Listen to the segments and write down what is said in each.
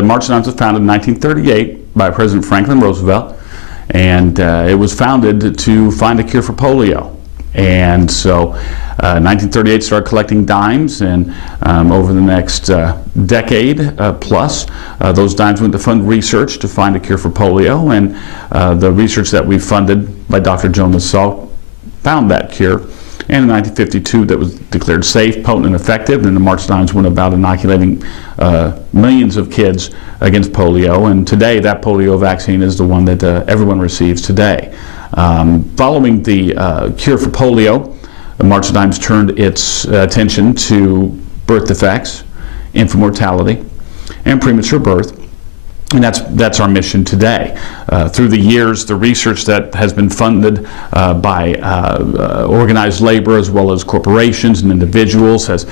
the March of Dimes was founded in 1938 by President Franklin Roosevelt, and it was founded to find a cure for polio. And so 1938 started collecting dimes, and over the next decade plus, those dimes went to fund research to find a cure for polio, and the research that we funded by Dr. Joan Lasalle found that cure. And in 1952, that was declared safe, potent, and effective. And the March of Dimes went about inoculating millions of kids against polio. And today, that polio vaccine is the one that everyone receives today. Following the cure for polio, the March of Dimes turned its attention to birth defects, infant mortality, and premature birth. And that's our mission today. Through the years, the research that has been funded by organized labor as well as corporations and individuals has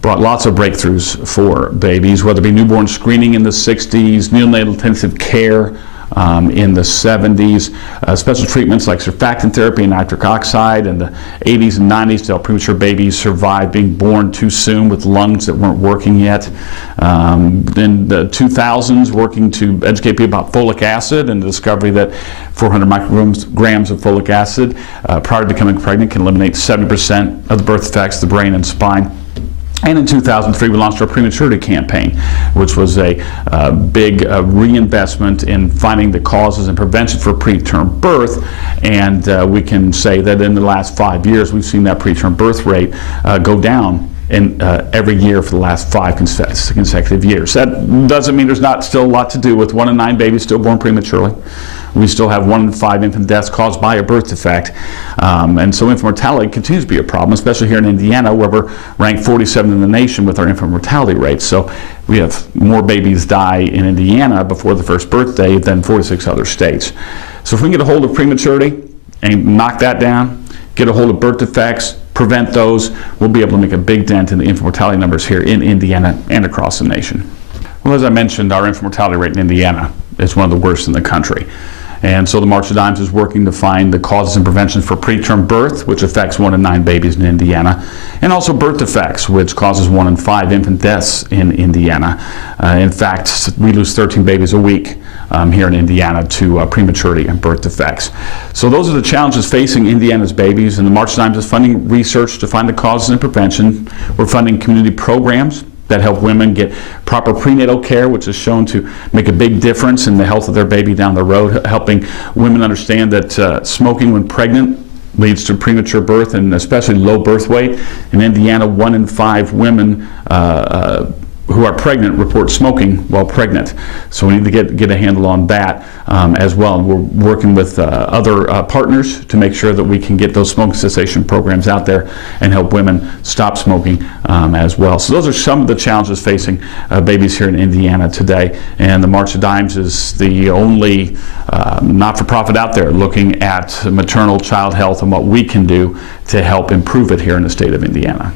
brought lots of breakthroughs for babies, whether it be newborn screening in the 60s, neonatal intensive care in the 70s, special treatments like surfactant therapy and nitric oxide in the 80s and 90s to help premature babies survive being born too soon with lungs that weren't working yet. In the 2000s, working to educate people about folic acid and the discovery that 400 micrograms of folic acid prior to becoming pregnant can eliminate 70% of the birth defects of the brain and spine. And in 2003, we launched our prematurity campaign, which was a big reinvestment in finding the causes and prevention for preterm birth. And we can say that in the last 5 years, we've seen that preterm birth rate go down in every year for the last 5 consecutive years. That doesn't mean there's not still a lot to do with 1 in 9 babies still born prematurely. We still have 1 in 5 infant deaths caused by a birth defect. And so infant mortality continues to be a problem, especially here in Indiana, where we're ranked 47 in the nation with our infant mortality rate. So we have more babies die in Indiana before the first birthday than 46 other states. So if we can get a hold of prematurity and knock that down, get a hold of birth defects, prevent those, we'll be able to make a big dent in the infant mortality numbers here in Indiana and across the nation. Well, as I mentioned, our infant mortality rate in Indiana is one of the worst in the country. And so the March of Dimes is working to find the causes and preventions for preterm birth, which affects 1 in 9 babies in Indiana, and also birth defects, which causes 1 in 5 infant deaths in Indiana. In fact, we lose 13 babies a week here in Indiana to prematurity and birth defects. So those are the challenges facing Indiana's babies, and the March of Dimes is funding research to find the causes and prevention. We're funding community programs that help women get proper prenatal care, which is shown to make a big difference in the health of their baby down the road, helping women understand that smoking when pregnant leads to premature birth and especially low birth weight. In Indiana, 1 in 5 women who are pregnant report smoking while pregnant. So we need to get a handle on that as well. And we're working with other partners to make sure that we can get those smoking cessation programs out there and help women stop smoking as well. So those are some of the challenges facing babies here in Indiana today. And the March of Dimes is the only not-for-profit out there looking at maternal child health and what we can do to help improve it here in the state of Indiana.